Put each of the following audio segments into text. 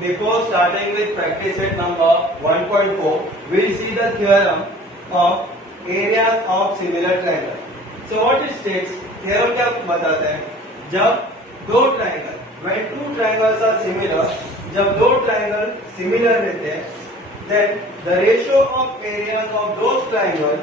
before starting with practice set number 1.4, we'll see the theorem of areas of similar triangle. So what it states, theorem क्या बताता है, जब दो triangle, when two triangles are similar, जब दो triangle similar रहते हैं, then the ratio of areas of those triangle,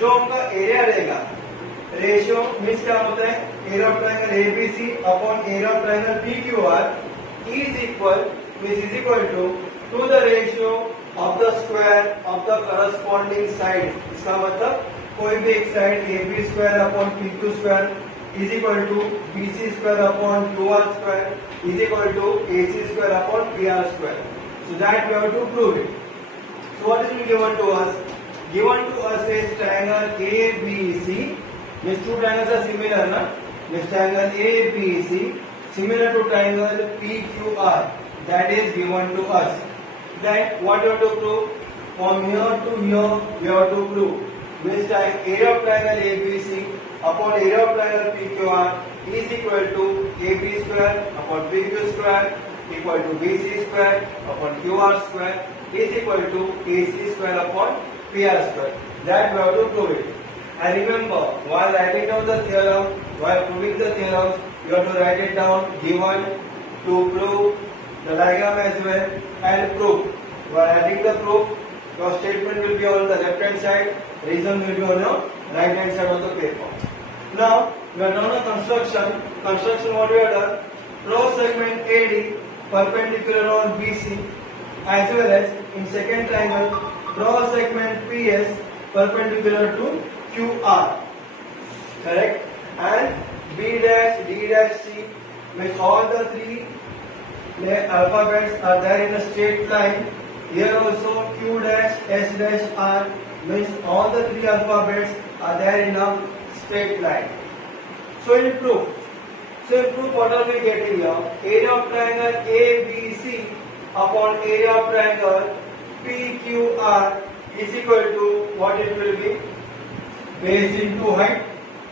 जो उनका एरिया रहेगा, रेशियो मीन्स क्या होता है, area of triangle ABC upon area of triangle PQR is equal to the ratio of the square of the corresponding side. इसका मतलब कोई भी एक side AB square upon PQ square is equal to BC square upon QR square is equal to AC square upon PR square. So that we have to prove it. So what is given to us? Given to us is triangle ABC. These two triangles are similar, na? This triangle ABC similar to triangle PQR. That is given to us. Then what you have to prove? From here to here you have to prove. This time area of triangle ABC upon area of triangle PQR is equal to AB square upon PQ square equal to BC square upon QR square is equal to AC square upon PR square. That we have to prove it. And remember, while writing down the theorem, while proving the theorem, you have to write it down, given, to prove, the diagram as well, and proof. While adding the proof, your statement will be on the left hand side, reason will be on your right hand side of the paper. Now, we have done a construction. Construction what we have done? Draw segment AD perpendicular on BC, as well as in second triangle, draw segment PS perpendicular to QR. Correct? And B dash, D dash, C, with all the three alphabets are there in a straight line. Here also Q dash, S dash, R, means all the three alphabets are there in a straight line. So in proof, what are we getting here? Area of triangle ABC upon area of triangle PQR is equal to what it will be? Base into height,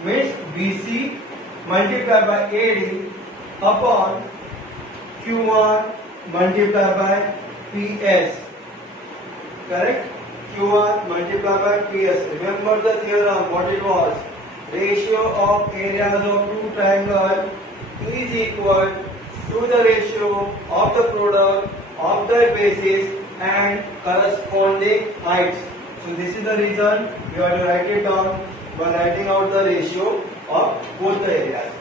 means BC multiplied by AD upon QR multiplied by PS. Correct? QR multiplied by PS. Remember the theorem, what it was? Ratio of areas of two triangles is equal to the ratio of the product of their bases and corresponding heights. So this is the reason you have to write it down by writing out the ratio of both the areas.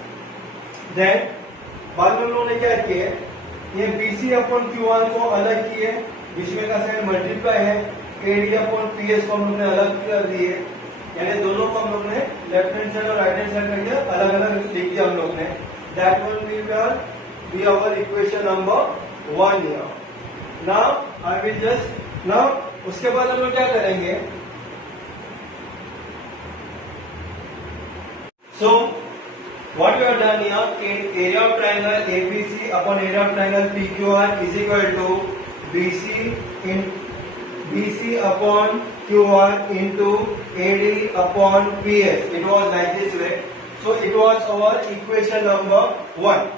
Then बाद में हम लोगों ने क्या किया, ये BC upon QR को अलग किए, बीच में का साइड मल्टीप्लाई है, AD अपॉन PS को हम लोग ने अलग कर दिए, यानी दोनों को हम लोग ने लेफ्ट हैंड साइड और राइट हैंड साइड करके अलग अलग लिख दिया हम लोग ने. That will be our equation number 1 here. Now I will just उसके बाद हम लोग क्या करेंगे? So what we have done here, in area of triangle ABC upon area of triangle PQR is equal to BC upon QR into AD upon PS. It was like this way. So it was our equation number 1.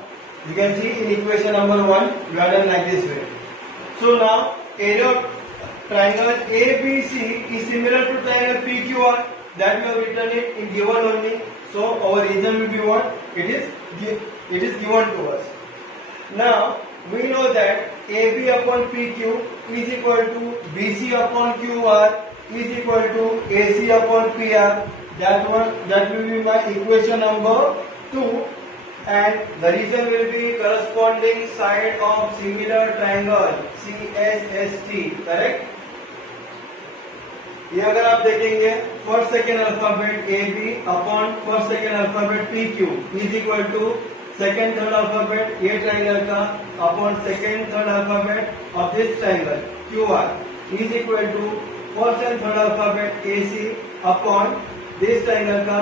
You can see in equation number 1 we have done like this way. So now area of triangle ABC is similar to triangle PQR. That we have written it in given only. So our reason will be what? It is given to us. Now we know that AB upon PQ is equal to BC upon QR is equal to AC upon PR. That will be my equation number 2. And the reason will be corresponding side of similar triangle CSST. Correct? ये अगर आप देखेंगे first second alphabet AB upon first second alphabet PQ is equal to second third alphabet ये triangle का upon second third alphabet of this triangle QR is equal to first and third alphabet AC upon this triangle का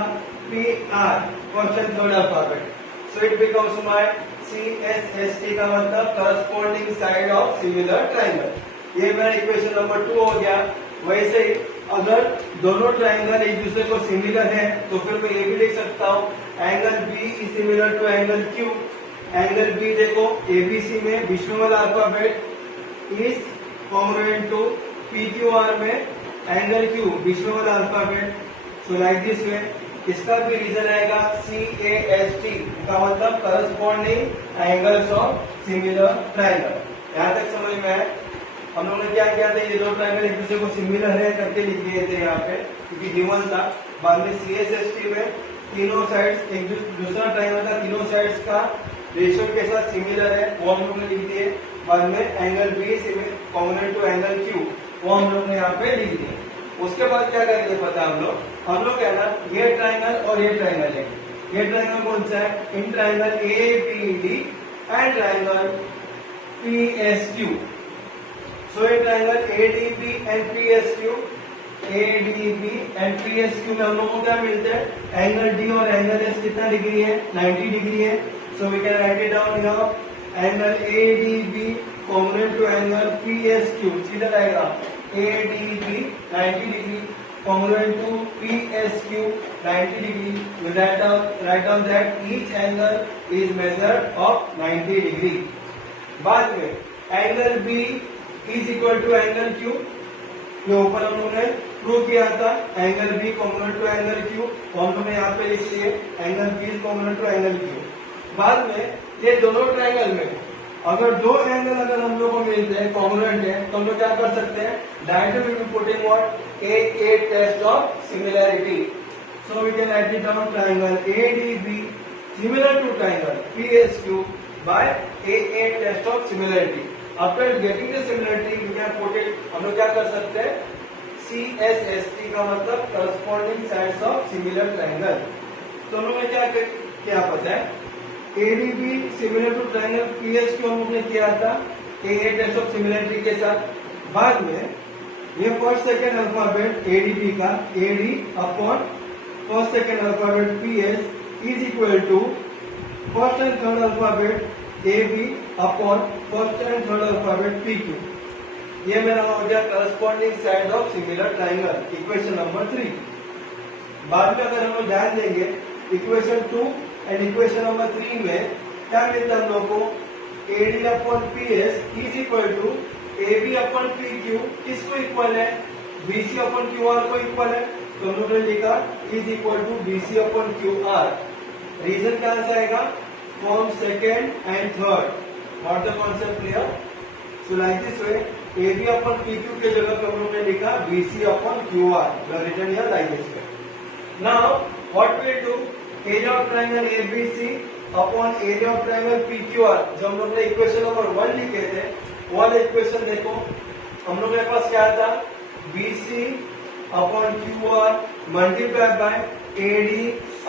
PR first and third alphabet. So it becomes my CSST का मतलब corresponding side of similar triangle. ये मेरा equation number 2 हो गया. वैसे ही अगर दोनों ट्राइंगल एक दूसरे को सिमिलर है तो फिर मैं ये भी लिख सकता हूँ angle B is similar to angle Q angle B देखो एबीसी में विश्वमल alphabet is congruent to PQR में एंगल क्यू विश्वमल alphabet. So like this way इसका भी रीजन आएगा CAST का मतलब corresponding angles of similar triangle. यहाँ तक समझ में आया? हम लोगों ने क्या किया था, ये दो ट्रायंगल एक दूसरे को सिमिलर है करके लिख दिए थे यहाँ पे क्योंकि गिवन था। बाद में CSST में तीनों साइड्स एक दूसरा ट्रायंगल था, तीनों साइड्स का रेशियो के साथ सिमिलर है वो हम लोग ने लिख दिए। बाद में angle B congruent to angle Q वो हम लोग ने यहाँ पे लिख दिए। उसके बाद क्या करेंगे पता हम लोग क्या ना ये ट्रायंगल और ये ट्रायंगल है। ये ट्रायंगल कौन सा है? In triangle ABD and triangle PSQ। So ये triangle ADB and PSQ, ADB and PSQ में हम लोगों को क्या मिलते हैं? एंगल D और एंगल S कितना डिग्री है? 90 डिग्री है। So we can write it down here, angle ADB congruent to angle PSQ, सीधा आएगा ADB 90 degree congruent to PSQ 90 degree. We write down that each angle is measured of 90 degree. बाद में angle B is equal to angle Q, जो ऊपर हम लोगों ने prove किया था angle B congruent to angle Q, हम लोगों ने यहाँ पे लिख दिए angle B is congruent to angle Q। बाद में ये दोनों ट्रायंगल में अगर दो एंगल अगर हम लोग को मिलते हैं कॉन्ग्रुएंट है तो हम लोग क्या कर सकते हैं? Directly we will putting what A test of similarity. So we can write it down triangle ADB similar to triangle PSQ by A test of similarity. After getting the similarity we can put it, हम लोग क्या कर सकते हैं? CSST का मतलब corresponding sides of similar triangle. तो हम लोग ने क्या पता है? ADB similar to triangle PSQ हम लोग ने किया था A टेस्ट ऑफ सिमिलरिटी के साथ। बाद में ये फर्स्ट सेकंड अल्फाबेट ADB का AD upon first second alphabet PS is equal to first and third alphabet AB upon first and third alphabet PQ। ये मेरा हो गया corresponding side of similar triangle, equation number 3। बाद में अगर हम लोग ध्यान देंगे इक्वेशन 2 एंड इक्वेशन नंबर 3 में क्या मिलता है हम लोग को? AD upon PS is equal to AB upon PQ किसको इक्वल है? BC अपॉन QR को इक्वल है। तो हम लोग ने लिखा is equal to BC upon QR। Reason क्या आएगा? From second and third, not the concept clear. So like this way AB upon PQ के जगह पे हम लोग ने लिखा BC upon QR, written here like this way. Now what we do, area of triangle ABC upon area of triangle PQR जो हम लोग ने इक्वेशन नंबर 1 लिखे थे वो वाले इक्वेशन देखो। हम लोग के पास क्या था? BC upon QR multiply by AD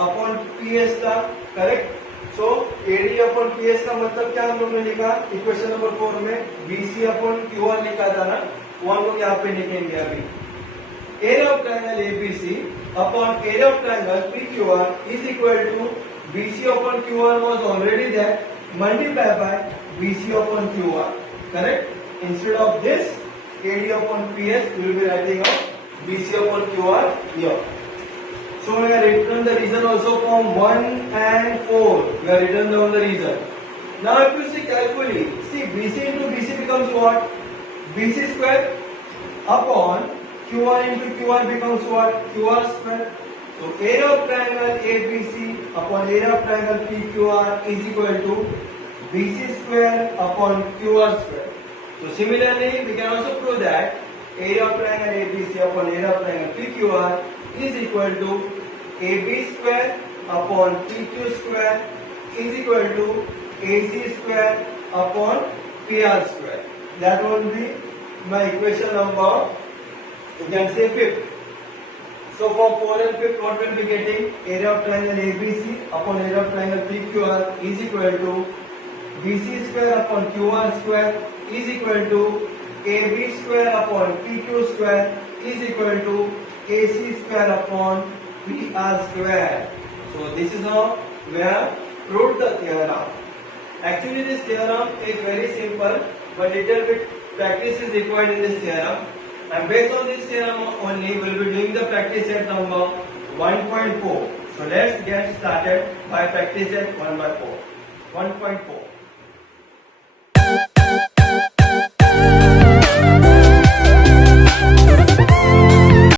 upon PS था, करेक्ट। सो AD अपॉन PS का मतलब क्या हम लोग ने लिखा इक्वेशन नंबर 4 में? BC अपॉन QR लिखा था ना, वो हम लोग यहाँ पे लिखेंगे अभी। Area of triangle ABC upon area of triangle PQR is equal to BC upon QR was already there, multiplied by BC upon QR, correct? Instead of this AD upon PS, we will be writing out BC upon QR here. So we have written the reason also from 1 and 4. We have written down the reason. Now if you see carefully, see BC into BC becomes what? BC square upon QR into QR becomes what? QR square. So area of triangle ABC upon area of triangle PQR is equal to BC square upon QR square. So similarly, we can also prove that area of triangle ABC upon area of triangle PQR is equal to AB square upon PQ square is equal to AC square upon PR square. That will be my equation number, you can say 5th. So for 4 and 5th, what will be getting? Area of triangle ABC upon area of triangle PQR is equal to BC square upon QR square is equal to AB square upon PQ square is equal to AC square upon PR square. So this is how we have proved the theorem. Actually this theorem is very simple, but little bit practice is required in this theorem. And based on this theorem only, we will be doing the practice set number 1.4. So let's get started by practice set 1 by 4. 1.4